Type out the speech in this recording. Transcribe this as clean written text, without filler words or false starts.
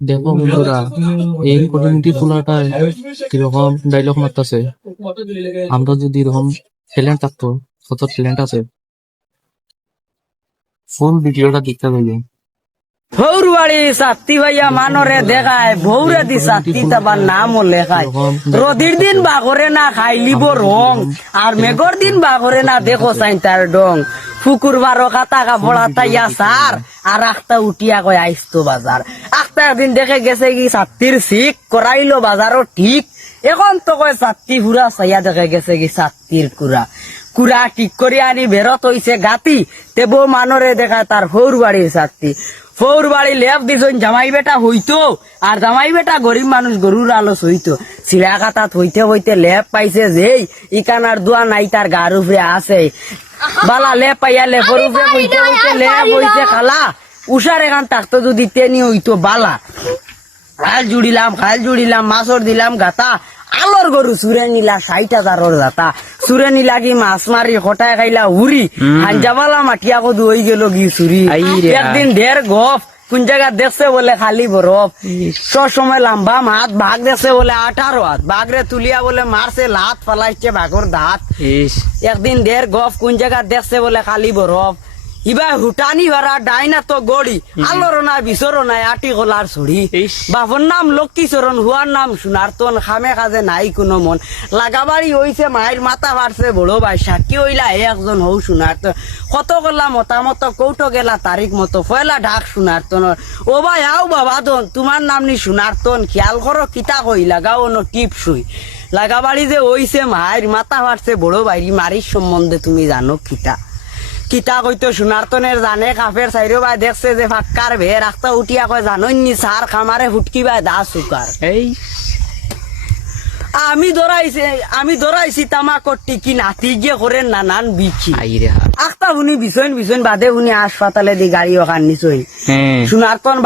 দেখো বন্ধুরা, এই কমিউনিটি পোলাটায় কিরকম ডায়লগ মারতেছে। আমরা যদি এরকম ট্যালেন্ট থাকতো, কত ট্যালেন্ট আছে, ফুল ভিডিওটা দেখতে পাইবে। ভৌরবাড়ি সাত্তি ভাইয়া মানরে দেখায় ভৌরে দি সাত্তি তাবার নামও লেখায়। রদির দিন বাঘরে না খাইলিব রং, আর মেঘর দিন বাঘরে না দেখো চাই তার ডং। ফুকুর বারো কাতা কাপড়া তাইয়া সার, আর আখটা উঠিয়া কয় আইসতো বাজার। আখটা একদিন দেখে গেছে কি সাত্তির শিখ করাইলো বাজারও ঠিক। এখন তো কয় সাত্তি হুরা চাইয়া দেখে গেছে কি সাত্তির কুড়া। কুড়া ঠিক করে আনি বেরত হইছে গাতি, তেবো মানরে দেখায় তার ফৌর বাড়ির সাত্তি। ফৌর বাড়ি লেপ দিছন জামাই বেটা হইতো, আর জামাই বেটা গরিব মানুষ গরুর আলোচ হইতো। চিলা কাটাত হইতে হইতে লেপ পাইছে যেই, ইকানার দোয়া নাই তার গার উপরে আছে। বালা লেপ পাইয়া লেপর উপরে হইতে হইতে লেপ হইছে খালা। উষার এখান থাকতো যদি তেনি হইতো বালা। খাল জুড়িলাম মাছর দিলাম গাতা। আলোর গরু সুরে নিলা ৬০,০০০ জাতা। সুরে নিলা কি মাছ মারি হটায় খাইলা উড়ি, হাঞ্জাবালা মাটিয়া কদু হই গেল গি চুরি। একদিন ঢের গপ, কোন জায়গা দেখছে বলে খালি বরফ। সব সময় লম্বা মাত, বাঘ দেখছে বলে 18 হাত। বাঘরে তুলিয়া বলে মারছে লাত, ফালাইছে বাঘর দাঁত। একদিন ঢের গপ, কোন জায়গা দেখছে বলে খালি বরফ। ইবা হুটানি ভাড়া ডাইনা তো গড়ি, আলোর না বিচরো নাই আটি কলার ছড়ি। বাপর নাম লক্ষ্মী চরণ, হুয়ার নাম সোনারতন, খামে কাজে নাই কোনো মন। লাগাবাড়ি হইছে মায়ের মাথা বাড়ছে বড় ভাই, সাক্ষী হইলা একজন হৌ সোনারতন। কত করলা মতামত, কৌটো গেলা তারিখ মতো, ফয়লা ঢাক সোনারতনের। ও ভাই আও বাবা দন, তোমার নাম নি সোনারতন, খেয়াল করো কিতা কই লাগাও অন্য টিপ শুই। লাগাবাড়ি যে হইছে মায়ের মাথা বাড়ছে বড় ভাই, মারির সম্বন্ধে তুমি জানো কিতা? কিতা কইতো সোনারতনের জানে কাফের সাইরো ভাই দেখছে যে ফাক্কার ভে রাস্তা উঠিয়া কয় জানইনি সার খামারে ফুটকি ভাই দা সুকার। এই আমি ধরাইছি তামাকর টিকি নাতি গিয়ে করেন নানান বিচি। আখতা শুনি বিছইন বাদে শুনি হাসপাতালে দি গাড়ি ওখান নিচই সোনারতন